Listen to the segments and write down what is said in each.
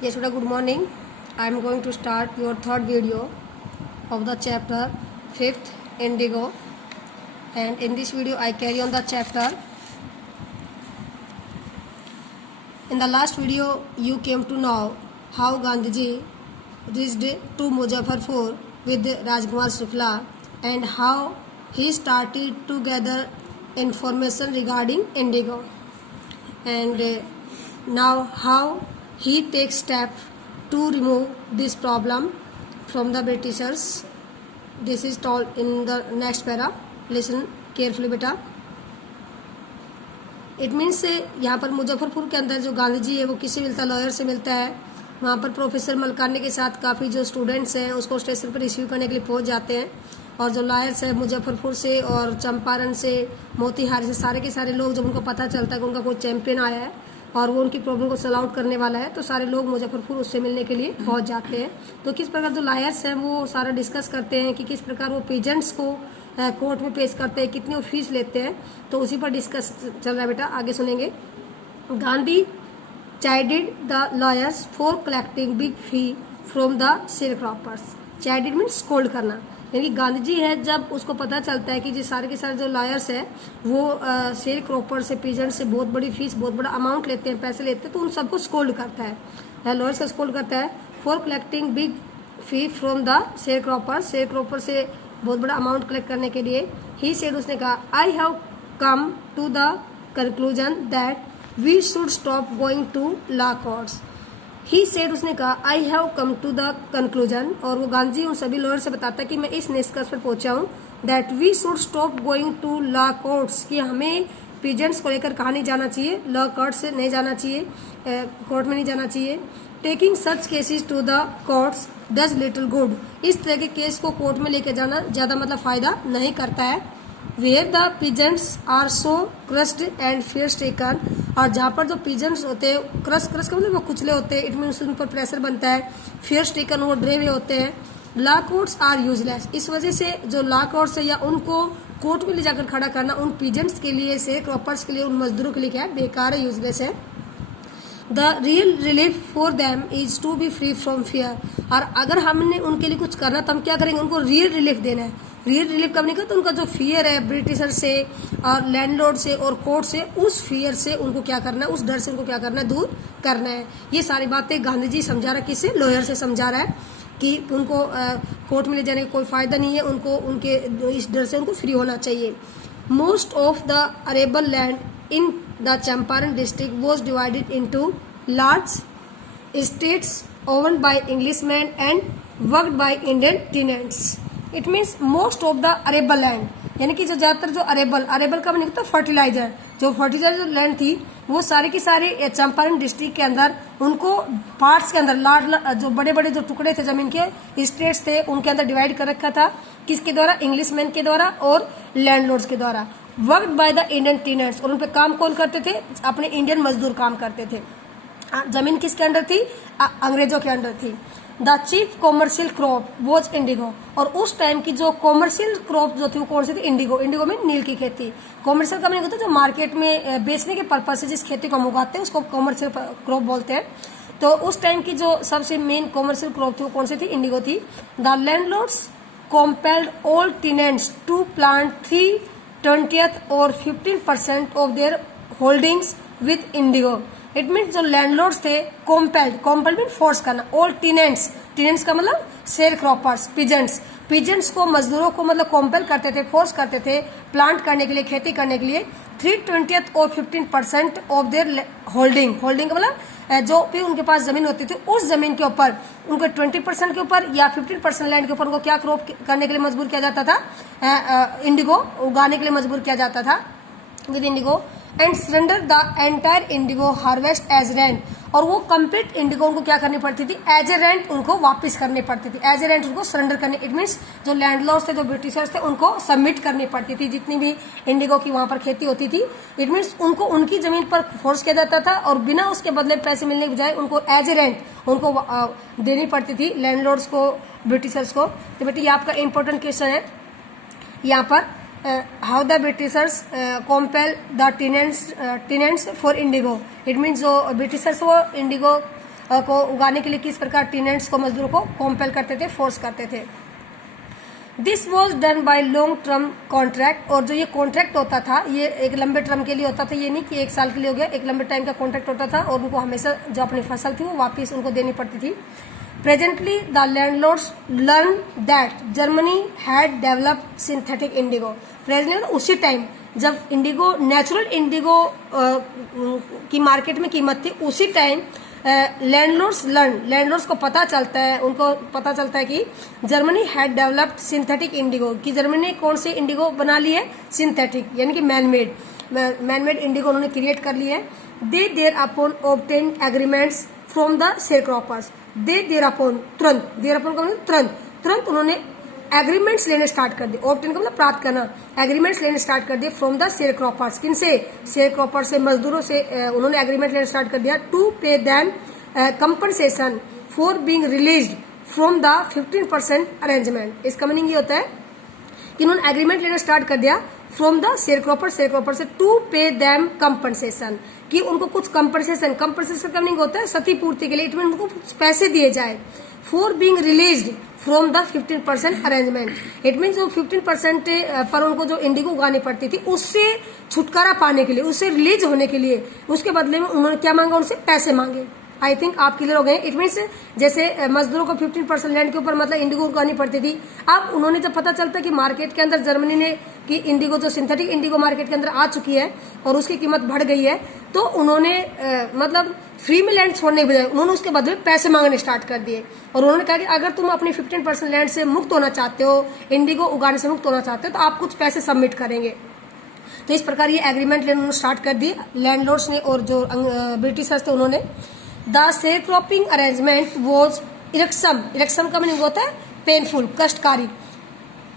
Yes, good morning. I am going to start your third video of the chapter 5th Indigo, and in this video I carry on the chapter. In the last video you came to know how Gandhiji reached to Muzaffarpur with Rajkumar Shukla and how he started to gather information regarding indigo, and now how he takes steps to remove this problem from the Britishers. This is told in the next para. Listen carefully बेटा. It means यहाँ पर मुजफ्फरपुर के अंदर जो गांधी जी है वो किसी मिलता लॉयर से मिलता है. वहाँ पर प्रोफेसर मलकानी के साथ काफ़ी जो स्टूडेंट्स हैं उसको स्टेशन पर रिसीव करने के लिए पहुँच जाते हैं. और जो लॉयर्स है मुजफ्फरपुर से और चंपारण से मोतिहारी से सारे के सारे लोग जब उनको पता चलता है कि उनका कोई चैंपियन आया है और वो उनकी प्रॉब्लम को सॉल्व आउट करने वाला है तो सारे लोग मुजफ्फरपुर उससे मिलने के लिए पहुंच जाते हैं. तो किस प्रकार जो लॉयर्स हैं वो सारा डिस्कस करते हैं कि किस प्रकार वो पेजेंट्स को कोर्ट में पेश करते हैं, कितनी वो फीस लेते हैं. तो उसी पर डिस्कस चल रहा है बेटा, आगे सुनेंगे. Gandhi chided the lawyers for collecting big fee from the sharecroppers. Chided means scold करना. यानी गांधी जी है जब उसको पता चलता है कि जी सारे के सारे जो लॉयर्स है वो शेयर क्रॉपर से पेजेंट से बहुत बड़ी फीस बहुत बड़ा अमाउंट लेते हैं, पैसे लेते हैं, तो उन सबको स्कोल्ड करता है. लॉयर्स का स्कोल्ड करता है for collecting big fee from the share cropper. Share cropper से बहुत बड़ा अमाउंट कलेक्ट करने के लिए ही सेड उसने कहा I have come to the conclusion that we should stop going to law courts. He said उसने कहा I have come to the conclusion. और वो गांधी उन सभी लॉयर से बताता है कि मैं इस निष्कर्ष पर पहुंचा हूँ that we should stop going to law courts, कि हमें पीजेंट्स को लेकर कहाँ नहीं जाना चाहिए, लॉ कोर्ट से नहीं जाना चाहिए, कोर्ट में नहीं जाना चाहिए. Taking such cases to the courts does little good. इस तरह के केस को कोर्ट में लेकर जाना ज्यादा मतलब फायदा नहीं करता है. Where the peasants are so crushed and fear taken. और जहाँ पर जो पिजेंट्स होते हैं क्रश का मतलब वो कुचले होते हैं, इट मीन्स उन पर प्रेशर बनता है. फियर टेकन वो डरे हुए होते हैं. Law courts are useless. इस वजह से जो लॉ कोर्ट्स है या उनको कोर्ट में ले जाकर खड़ा करना उन पिजेंट्स के लिए, शेयर क्रॉपर्स के लिए, उन मजदूरों के लिए क्या है, बेकार है, यूजलेस है. The real relief for them is to be free from fear. और अगर हमने उनके लिए कुछ करना तो हम क्या करेंगे, उनको रियल रिलीफ देना है. रियल रिलीफ करने का तो उनका जो फियर है ब्रिटिशर से और लैंडलॉर्ड से और कोर्ट से, उस फियर से उनको क्या करना है, उस डर से उनको क्या करना है, दूर करना है. ये सारी बातें गांधी जी समझा रहा है, किससे, लॉयर से समझा रहा है कि उनको कोर्ट में ले जाने का कोई फायदा नहीं है, उनको उनके इस डर से उनको फ्री होना चाहिए. Most of the arable land in the Champaran district was divided into large estates owned by Englishmen and worked by Indian tenants. It means most of the arable land, यानी कि जो ज्यादातर जो अरेबल का मतलब fertiliser, जो fertiliser land थी वो सारे की सारे चंपारण डिस्ट्रिक्ट के अंदर उनको पार्ट्स के अंदर लार्ज जो बड़े बड़े जो टुकड़े थे जमीन के, स्टेट्स थे, उनके अंदर डिवाइड कर रखा था. किसके द्वारा, इंग्लिशमैन के द्वारा और लैंडलॉर्ड्स के द्वारा. Worked by the Indian tenants. और उन पे काम कौन करते थे, अपने इंडियन मजदूर काम करते थे. जमीन किसके अंडर थी, अंग्रेजों के अंडर थी. The chief commercial crop was Indigo. और उस टाइम की जो कॉमर्शियल क्रॉप जो थी वो कौन सी थी, इंडिगो. इंडिगो में नील की खेती. कॉमर्शियल का मतलब होता है जो मार्केट में बेचने के पर्पज से जिस खेती को हम उगाते हैं उसको कॉमर्शियल क्रॉप बोलते हैं. तो उस टाइम की जो सबसे मेन कॉमर्शियल क्रॉप थी वो कौन सी थी, इंडिगो थी. The landlords compelled all tenants to plant 3/20 और 15% of their holdings with indigo. It means जो लैंडलॉर्ड्स थे, compelled मीन फोर्स करना. all tenants का मतलब शेयर क्रॉपर्स, पिजेंट्स को, मजदूरों को मतलब कॉम्पेल करते थे, फोर्स करते थे प्लांट करने के लिए, खेती करने के लिए. 3/20 और 15% ऑफ देयर होल्डिंग का मतलब जो भी उनके पास जमीन होती थी उस जमीन के ऊपर उनको 20% के ऊपर या 15% लैंड के ऊपर उनको क्या क्रॉप करने के लिए मजबूर किया जाता था, इंडिगो उगाने के लिए मजबूर किया जाता था with indigo. And surrender the entire indigo harvest as rent. और वो कंप्लीट इंडिगो उनको क्या करनी पड़ती थी, एज ए रेंट उनको वापस करनी पड़ती थी, एज ए रेंट उनको सरेंडर करने. इट मीन्स जो लैंडलॉर्ड्स थे, जो ब्रिटिशर्स थे, उनको सबमिट करनी पड़ती थी जितनी भी इंडिगो की वहां पर खेती होती थी. इट मीन्स उनको उनकी जमीन पर फोर्स किया जाता था और बिना उसके बदले पैसे मिलने के बजाय उनको एज ए रेंट उनको देनी पड़ती थी लैंडलॉर्ड्स को, ब्रिटिशर्स को. तो बेटे ये आपका इंपॉर्टेंट क्वेश्चन है यहाँ पर. how the Britishers compel the tenants for indigo. It means जो Britishers वो indigo को उगाने के लिए किस प्रकार टेनेंट्स को, मजदूरों को कॉम्पेल करते थे, फोर्स करते थे। This was done by long term contract, और जो ये कॉन्ट्रैक्ट होता था ये एक लंबे टर्म के लिए होता था, ये नहीं कि 1 साल के लिए हो गया, एक लंबे टाइम का कॉन्ट्रैक्ट होता था और उनको हमेशा जो अपनी फसल थी वो वापस उनको देनी पड़ती थी। Presently the landlords learn that Germany had developed synthetic Indigo. Presently उसी टाइम जब इंडिगो, नेचुरल इंडिगो की मार्केट में कीमत थी, उसी टाइम लैंडलॉर्ड्स को पता चलता है, उनको पता चलता है कि Germany had developed synthetic Indigo, कि जर्मनी ने कौन से इंडिगो बना ली है, सिंथेटिक यानी कि मैनमेड इंडिगो उन्होंने क्रिएट कर ली है। They thereupon obtain agreements from the sharecroppers, they thereupon तुरंत, देयर अपॉन का मतलब तुरंत उन्होंने एग्रीमेंट्स लेने स्टार्ट कर दिए, ऑब्टेन का मतलब प्राप्त करना, एग्रीमेंट्स लेने स्टार्ट कर दिए फ्रॉम द शेयर क्रॉपर्स, किन से, शेयर क्रॉपर से, मजदूरों से उन्होंने एग्रीमेंट लेना स्टार्ट कर दिया। To pay them compensation for being released from the 15% arrangement. इसका मीनिंग ये होता है कि उन्होंने एग्रीमेंट लेना स्टार्ट कर दिया फ्रॉम द शेयर क्रॉपर से टू पे देम कंपनसेशन, कि उनको कुछ कंपनसेशन का मीनिंग होता है क्षतिपूर्ति के लिए, इट मीन उनको कुछ पैसे दिए जाए। For being released from the 15% arrangement, it mean जो 15% पर उनको जो इंडिगो उगानी पड़ती थी उससे छुटकारा पाने के लिए, उससे रिलीज होने के लिए, उसके बदले में उन्होंने क्या मांगा, उनसे पैसे मांगे। आई थिंक आप क्लियर हो गए। इट मीन्स जैसे मजदूरों को 15% लैंड के ऊपर मतलब इंडिगो उगानी पड़ती थी, अब उन्होंने जब पता चलता कि मार्केट के अंदर जर्मनी ने कि इंडिगो जो सिंथेटिक इंडिगो मार्केट के अंदर आ चुकी है और उसकी कीमत बढ़ गई है, तो उन्होंने मतलब फ्री में लैंड छोड़ने के बजाय उन्होंने उसके बदले पैसे मांगने स्टार्ट कर दिए, और उन्होंने कहा कि अगर तुम अपनी 15% लैंड से मुक्त होना चाहते हो, इंडिगो उगाने से मुक्त होना चाहते हो, तो आप कुछ पैसे सबमिट करेंगे। तो इस प्रकार ये एग्रीमेंट लेना स्टार्ट कर दिए लैंडलॉर्ड्स ने, और जो ब्रिटिशर्स थे उन्होंने। The share cropping arrangement was irksome का मीनिंग होता है पेनफुल, कष्टकारी,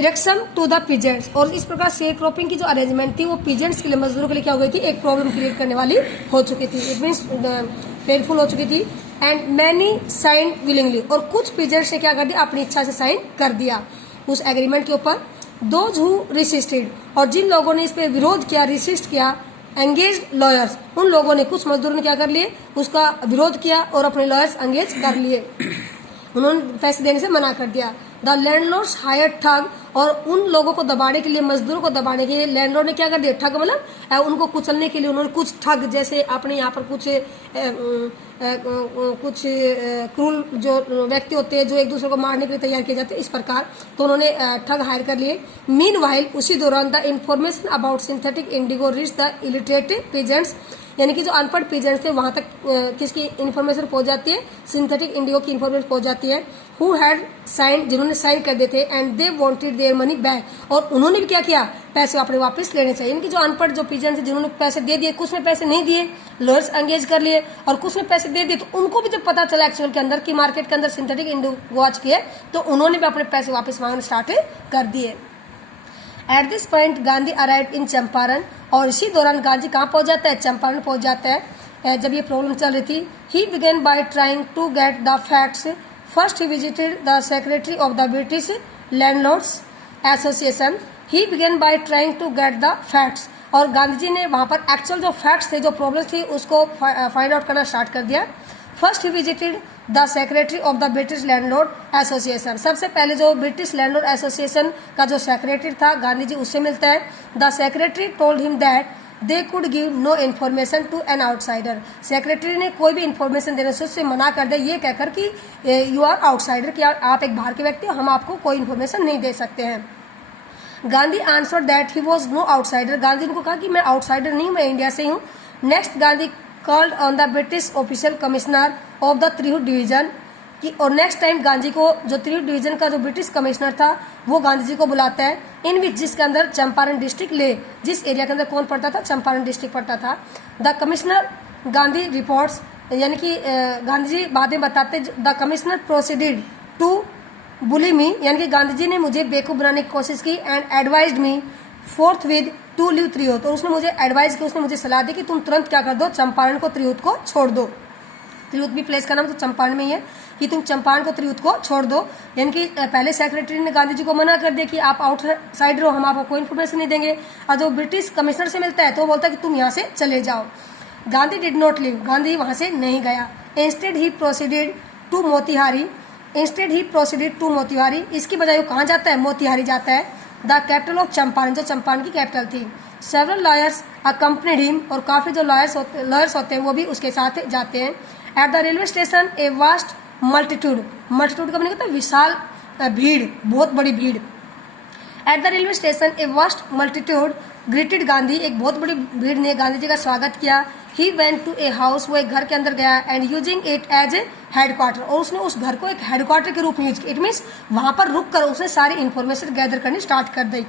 इरेक्सम टू द पीजेंट्स, और इस प्रकार शेयर क्रॉपिंग की जो अरेंजमेंट थी वो पीजेंट्स के लिए, मजदूरों के लिए क्या हो गई थी, एक प्रॉब्लम क्रिएट करने वाली हो चुकी थी, इट मीन्स पेनफुल हो चुकी थी। एंड मैनी साइन विलिंगली, और कुछ पीजेंट्स ने क्या कर दिया, अपनी इच्छा से साइन कर दिया उस एग्रीमेंट के ऊपर। दोज हु रेसिस्टेड, और जिन लोगों ने इस पे विरोध किया, रेसिस्ट किया, एंगेज लॉयर्स, उन लोगों ने, कुछ मजदूरों ने क्या कर लिए, उसका विरोध किया और अपने लॉयर्स एंगेज कर लिए, उन्होंने पैसे देने से मना कर दिया। द लैंडलॉर्ड्स हायर ठग, और उन लोगों को दबाने के लिए, मजदूरों को दबाने के लिए लैंडलॉर्ड ने क्या कर दिया, ठग मतलब उनको कुचलने के लिए उन्होंने कुछ ठग, जैसे आपने यहाँ पर कुछ क्रूल जो व्यक्ति होते हैं जो एक दूसरे को मारने के लिए तैयार किए जाते हैं, इस प्रकार तो उन्होंने ठग हायर कर लिए। मीनवाइल, उसी दौरान the information about synthetic Indigo reach the illiterate peasants, यानी कि जो अनपढ़ पीजेंट्स थे वहां तक किसकी इन्फॉर्मेशन पहुंच जाती है, सिंथेटिक इंडिगो की इन्फॉर्मेशन पहुंच जाती है। हु हैड साइन, जिन्होंने साइन कर दिए थे, and they wanted their money back, और उन्होंने भी क्या किया, पैसे अपने वापस लेने चाहिए। इनकी जो अनपढ़ जो पीजेंट्स थे जिन्होंने पैसे दे दिए, कुछ ने पैसे नहीं दिए, लॉयर्स एंगेज कर लिए, और कुछ ने पैसे दे दिए, तो उनको भी जब पता चला एक्चुअल के अंदर कि मार्केट के अंदर सिंथेटिक इंडिगो आ चुकी है, तो उन्होंने भी अपने पैसे वापस मांगने स्टार्ट कर दिए। At this point Gandhi arrived in Champaran, और इसी दौरान गांधी कहाँ पहुंच जाता है, चंपारण पहुंच जाता है। जब ये प्रॉब्लम चल रही थी, he began by trying to get the facts. First he visited the secretary of the British landlords association, he began by trying to get the facts, और गांधी जी ने वहाँ पर एक्चुअल जो फैक्ट्स थे, जो प्रॉब्लम्स थी, उसको फाइंड आउट करना स्टार्ट कर दिया। First he visited the secretary of the British landlord association, सबसे पहले जो ब्रिटिश लैंडलॉर्ड एसोसिएशन का जो सेक्रेटरी था गांधी जी उससे मिलता है। The secretary told him that they could give no information to an outsider, secretary ने कोई भी इन्फॉर्मेशन देने से उससे मना कर दिया, ये कहकर कि यू आर आउटसाइडर, कि आप एक बाहर के व्यक्ति हो, हम आपको कोई इन्फॉर्मेशन नहीं दे सकते हैं। Gandhi answer that he was no outsider, Gandhi ने को कहा कि मैं आउटसाइडर नहीं, मैं इंडिया से हूँ। Next Gandhi called on the British official commissioner of the Tirhut division, कि और नेक्स्ट टाइम गांधी को जो त्रिहुट डिवीजन का जो ब्रिटिश कमिश्नर था वो गांधी जी को बुलाता है, इन विच, जिसके अंदर चंपारण डिस्ट्रिक्ट ले, जिस एरिया के अंदर कौन पड़ता था, चंपारण डिस्ट्रिक्ट पड़ता था। द कमिश्नर गांधी रिपोर्ट्स, यानी कि गांधी जी बाद में बताते, the commissioner proceeded to bully me, यानी कि गांधी जी ने मुझे बेवकूफ़ बनाने की कोशिश की, and advised me forthwith to leave Tirhut, तो उसने मुझे एडवाइस की, उसने मुझे सलाह दी कि तुम तुरंत क्या कर दो, चंपारण को, त्रिहुत को छोड़ दो। त्रिहुत भी प्लेस का नाम तो चंपारण में ही है, कि तुम चंपारण को, त्रिहुत को छोड़ दो। यानी कि पहले सेक्रेटरी ने गांधी जी को मना कर दिया कि आप आउटसाइडर हो, हम आपको कोई इन्फॉर्मेशन नहीं देंगे, और जो ब्रिटिश कमिश्नर से मिलता है तो वो बोलता है कि तुम यहाँ से चले जाओ। Gandhi did not leave, Gandhi वहाँ से नहीं गया। Instead he proceeded to Motihari. Instead he proceeded to Motihari, इसकी बजाय वो कहाँ जाता है, मोतिहारी जाता है। द कैपिटल ऑफ चंपारण, जो चंपारण की कैपिटल थी। सेवरल लॉयर्स अकम्पनीड हिम, और काफ़ी जो लॉयर्स होते हैं वो भी उसके साथ जाते हैं। At the railway station a vast multitude, multitude का मतलब विशाल भीड़, बहुत बड़ी भीड़। At the railway station a vast multitude greeted Gandhi, एक बहुत बड़ी भीड़ ने गांधी जी का स्वागत किया। He went to a house, वो एक घर के अंदर गया। And using it as a headquarter, और उसने उस घर को एक हेडक्वार्टर के रूप में यूज किया। इट मीन्स वहां पर रुक कर उसने सारी इन्फॉर्मेशन गैदर करनी स्टार्ट कर दी।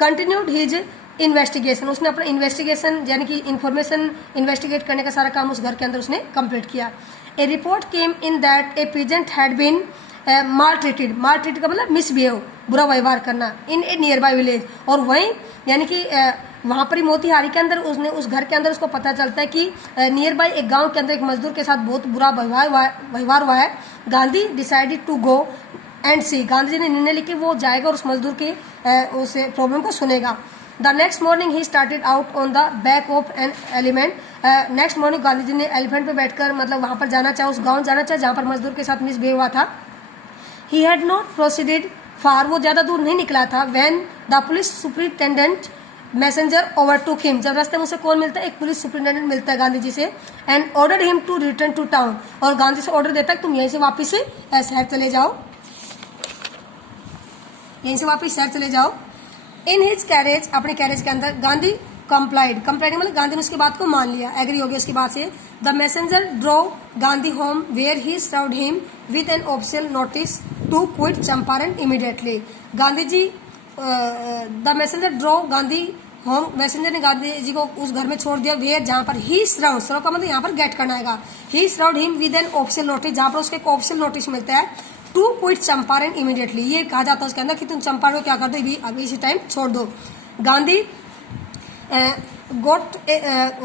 कंटिन्यूड हिज इन्वेस्टिगेशन, उसने अपना इन्वेस्टिगेशन यानी कि इन्फॉर्मेशन इन्वेस्टिगेट करने का सारा काम उस घर के अंदर उसने कंप्लीट किया। A report came in that a peasant had been maltreated, maltreated का मतलब मिसबिहेव, बुरा व्यवहार करना, in a nearby village. और वहीं यानी कि वहां पर ही मोतिहारी के अंदर उसने उस घर के अंदर उसको पता चलता है कि नियर बाय एक गांव के अंदर एक मजदूर के साथ बहुत बुरा व्यवहार हुआ है। Gandhi decided to go and see, Gandhi ji ने निर्णय लिया कि वो जाएगा और उस मजदूर की उस प्रॉब्लम को सुनेगा। द नेक्स्ट मॉर्निंग ही started out on the back of an element, next morning Gandhi ji ने एलिफेंट पे बैठकर मतलब वहां पर जाना चाहे, उस गांव जाना चाहे जहां पर मजदूर के साथ मिसबिहेव हुआ था। ही हैड नॉट प्रोसीडेड फार, वो ज्यादा दूर नहीं निकला था। When the police superintendent messenger overtook him, जब रास्ते में उसे कौन मिलता है, एक पुलिस सुपरिटेंडेंट मिलता है गांधी जी से। And ordered him to return to town, और गांधी से ऑर्डर देता है तुम यहीं से वापस शहर चले जाओ, यहीं से वापस शहर चले जाओ। इन हिज कैरेज, अपने कैरेज के अंदर गांधी कंप्लाइड, कंप्लाइड मतलब गांधी ने उसकी बात को मान लिया, एग्री हो गया उसकी बात से। The messenger drove Gandhi home where he served him with an official notice to quit Champaran immediately. Gandhi ji the messenger drove Gandhi home, messenger ने गांधी जी को उस घर में छोड़ दिया, वेयर जहां पर ही सर्व, सर्व का मतलब यहाँ पर गेट करना है। ही served him with an official notice, जहां पर उसके एक ऑफिशियल नोटिस मिलता है टू क्विट चंपारण इमीडिएटली, ये कहा जाता है उसके अंदर कि तुम चंपारण को क्या कर दो, अभी इसी टाइम छोड़ दो। Gandhi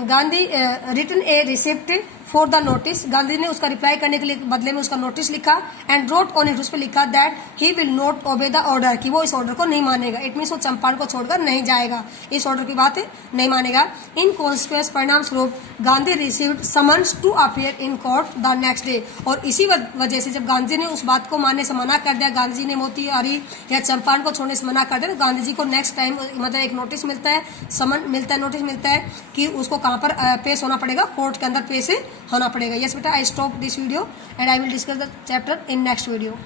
Gandhi written a receipt for the notice, Gandhi ने उसका रिप्लाई करने के लिए बदले में उसका नोटिस लिखा। एंड रोट ऑन इट, उस पर लिखा that he will not obey the order, कि वो इस ऑर्डर को नहीं मानेगा। इट मीन्स वो चंपारण को छोड़कर नहीं जाएगा, इस ऑर्डर की बात नहीं मानेगा। इन कॉन्सिक्वेंस, परिणाम स्वरूप Gandhi received summons to appear in court the next day, और इसी वजह से जब गांधी ने उस बात को मानने से मना कर दिया, गांधी जी ने मोतिहारी या चंपारण को छोड़ने से मना कर दिया, तो गांधी जी को नेक्स्ट टाइम मतलब एक नोटिस मिलता है, समन मिलता है, नोटिस मिलता है कि उसको कहाँ पर पेश होना पड़ेगा, कोर्ट के अंदर पेश होना पड़ेगा। यस बेटा, I stop this video and I will discuss the chapter in next video.